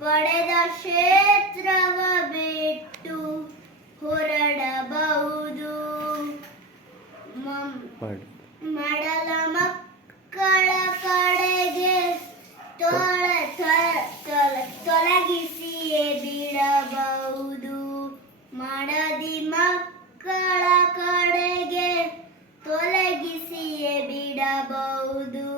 ಪಡೆದ ಕ್ಷೇತ್ರವ ಬಿಟ್ಟು ಹೊರಡಬಹುದು. ಮಡಲ ಮಕ್ಕಳ ಕಡೆಗೆ ತೊಲಗಿಸಿಯೇ ಬಿಡಬಹುದು. ಮಡದಿ ಮಕ್ಕಳ ಕಡೆಗೆ ತೊಲಗಿಸಿಯೇ ಬಿಡಬಹುದು.